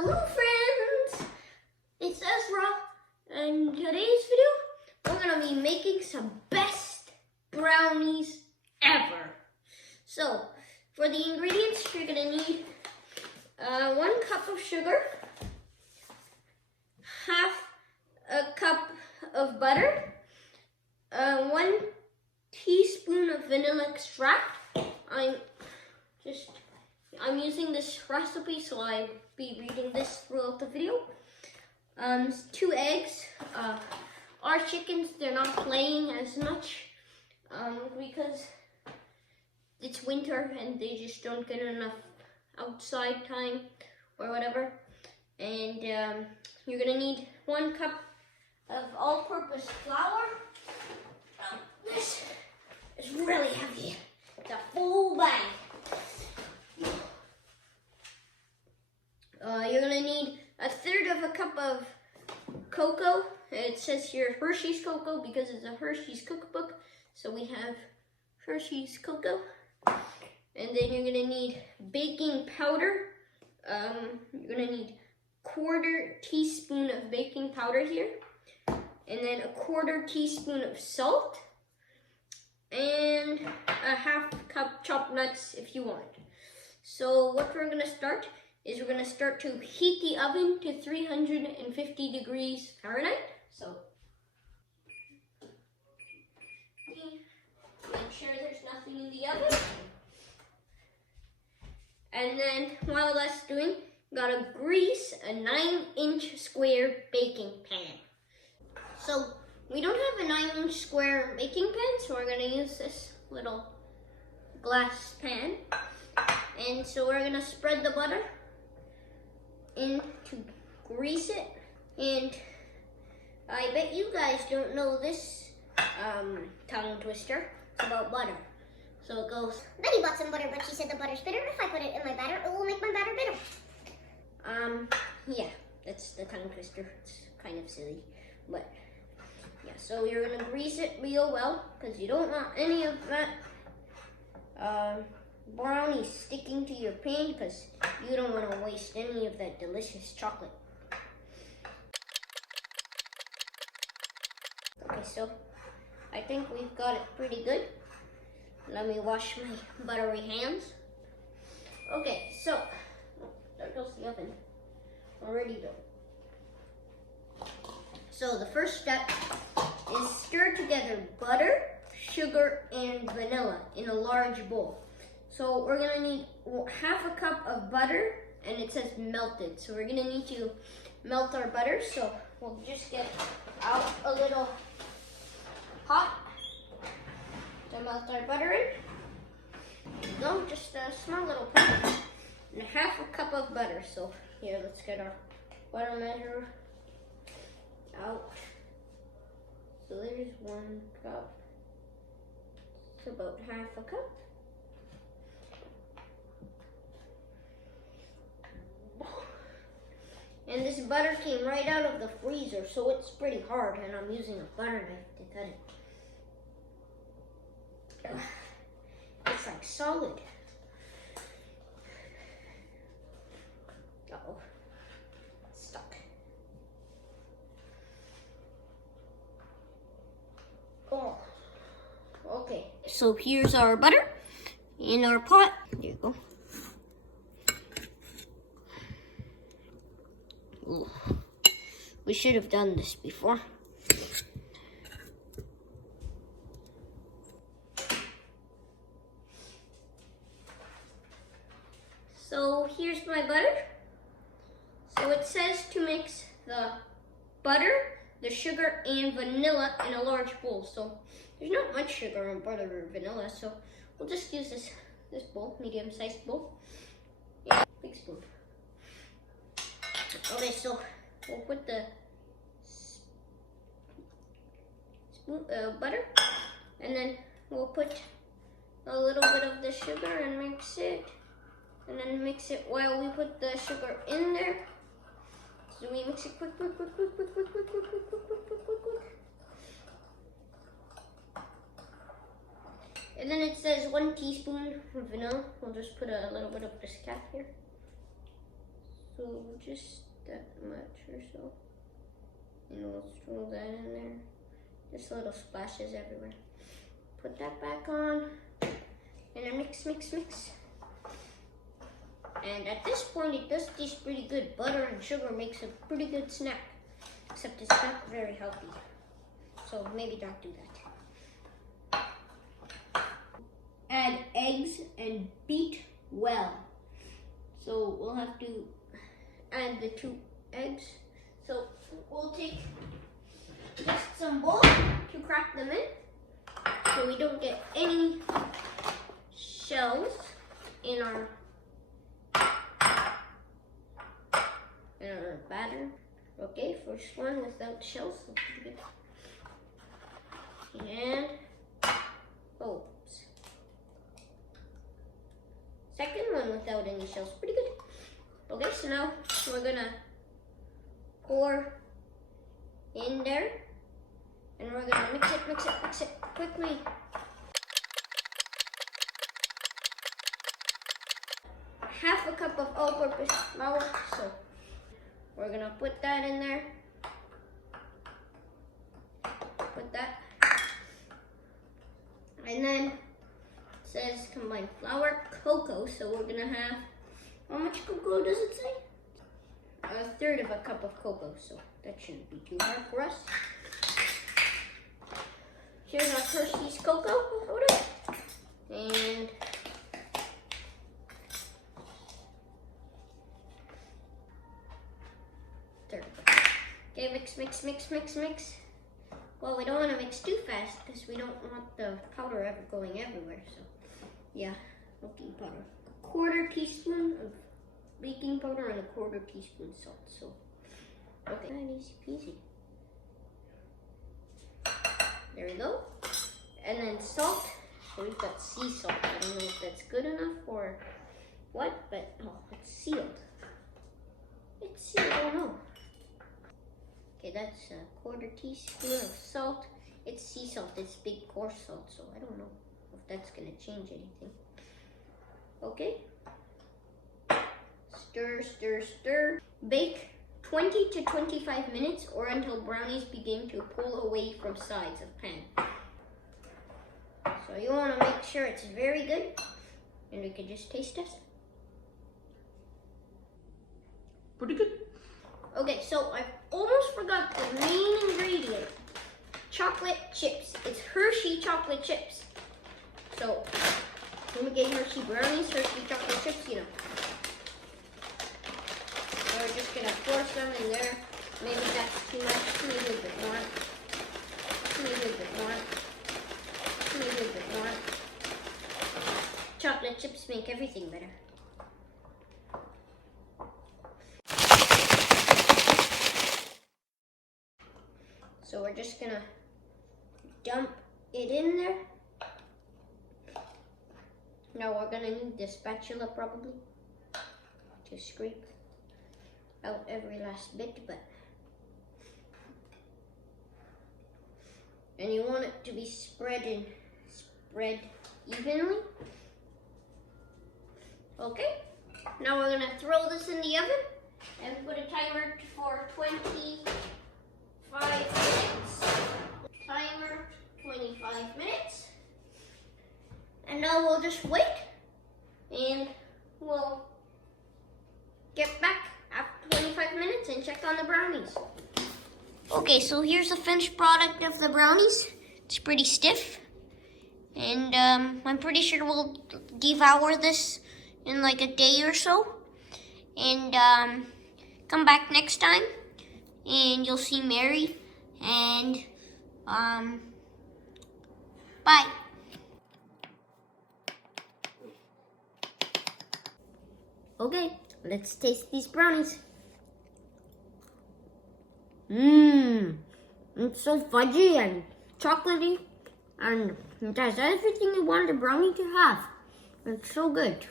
Hello friends, it's Ezra, and in today's video we're going to be making some best brownies ever. So for the ingredients you're going to need 1 cup of sugar, half a cup of butter, 1 teaspoon of vanilla extract. I'm using this recipe, so I'll be reading this throughout the video. 2 eggs. Our chickens, they're not laying as much because it's winter and they just don't get enough outside time or whatever. And you're gonna need 1 cup of all-purpose flour. This is really heavy. It's a full bag. You're gonna need 1/3 of a cup of cocoa. It says here Hershey's cocoa because it's a Hershey's cookbook. So we have Hershey's cocoa. And then you're gonna need baking powder. You're gonna need 1/4 teaspoon of baking powder here. And then 1/4 teaspoon of salt. And a 1/2 cup chopped nuts if you want. So what we're gonna start is we're going to start to heat the oven to 350 degrees Fahrenheit. So make sure there's nothing in the oven. And then while that's doing, gotta grease a 9-inch square baking pan. So we don't have a 9-inch square baking pan, so we're going to use this little glass pan. And so we're going to spread the butter in to grease it. And I bet you guys don't know this tongue twister. It's about butter. So it goes, Betty bought some butter, but she said the butter's bitter. If I put it in my batter, it will make my batter bitter. yeah, that's the tongue twister. It's kind of silly, but yeah, so you're gonna grease it real well because you don't want any of that brownies sticking to your pan because you don't want to waste any of that delicious chocolate. Okay, so I think we've got it pretty good. Let me wash my buttery hands. Okay, so there goes the oven. Already done. So the first step is stir together butter, sugar, and vanilla in a large bowl. So we're gonna need 1/2 cup of butter, and it says melted. So we're gonna need to melt our butter. So we'll just get out a little pot to melt our butter in. No, just a small little pot. And 1/2 cup of butter. So here, let's get our butter measure out. So there's 1 cup. It's about 1/2 cup. And this butter came right out of the freezer, so it's pretty hard, and I'm using a butter knife to cut it. It's like solid. Uh-oh, it's stuck. Oh, okay. So here's our butter in our pot. There you go. Ooh. We should have done this before. So here's my butter. So it says to mix the butter, the sugar, and vanilla in a large bowl. So there's not much sugar and butter or vanilla, so we'll just use this bowl, medium-sized bowl. Yeah, big spoon. Okay, so we'll put the spoon, butter, and then we'll put a little bit of the sugar and mix it, and then mix it while we put the sugar in there. So we mix it quick. And then it says 1 teaspoon of vanilla. We'll just put a little bit of this cap here. So just that much or so. And we'll throw that in there. Just little splashes everywhere. Put that back on. And then mix, mix, mix. And at this point, it does taste pretty good. Butter and sugar makes a pretty good snack. Except it's not very healthy. So maybe don't do that. Add eggs and beat well. So we'll have to add the 2 eggs. So we'll take just some bowl to crack them in. So we don't get any shells in our batter. Okay, first one without shells. And oops. Second one without any shells. Pretty good. Okay, so now we're gonna pour in there. And we're gonna mix it quickly. Half a cup of all-purpose flour. So we're gonna put that in there. Put that. And then it says combine flour, cocoa. So we're gonna have, how much cocoa does it say? 1/3 of a cup of cocoa. So that shouldn't be too hard for us. Here's our Hershey's cocoa powder. And okay, mix. Well, we don't want to mix too fast because we don't want the powder ever going everywhere. So, yeah, baking powder. 1/4 teaspoon of baking powder and 1/4 teaspoon salt. So, okay, easy peasy. There we go. And then salt. So we've got sea salt. I don't know if that's good enough or what, but it's sealed. It's sealed, I don't know. Okay, that's 1/4 teaspoon of salt. It's sea salt, it's big coarse salt, so I don't know if that's gonna change anything. Okay. Stir, stir, stir. Bake 20 to 25 minutes or until brownies begin to pull away from sides of pan. So you wanna make sure it's very good, and we can just taste test. Pretty good. Okay, so I almost forgot the main ingredient. Chocolate chips. It's Hershey chocolate chips. So, when we get Hershey brownies, Hershey chocolate chips, you know. So we're just gonna pour some in there. Maybe that's too much. Maybe a bit more. Maybe a bit more. Maybe a bit more. Chocolate chips make everything better. So we're just gonna dump it in there. Now we're gonna need the spatula probably to scrape out every last bit, and you want it to be spread evenly. Okay, now we're gonna throw this in the oven and put a timer for 25 minutes. Timer 25 minutes. And now we'll just wait and we'll get back after 25 minutes and check on the brownies. Okay, so here's the finished product of the brownies. It's pretty stiff. And I'm pretty sure we'll devour this in like a day or so. And come back next time and you'll see Mary. And bye. Okay, let's taste these brownies. It's so fudgy and chocolatey, and it has everything you want a brownie to have. It's so good.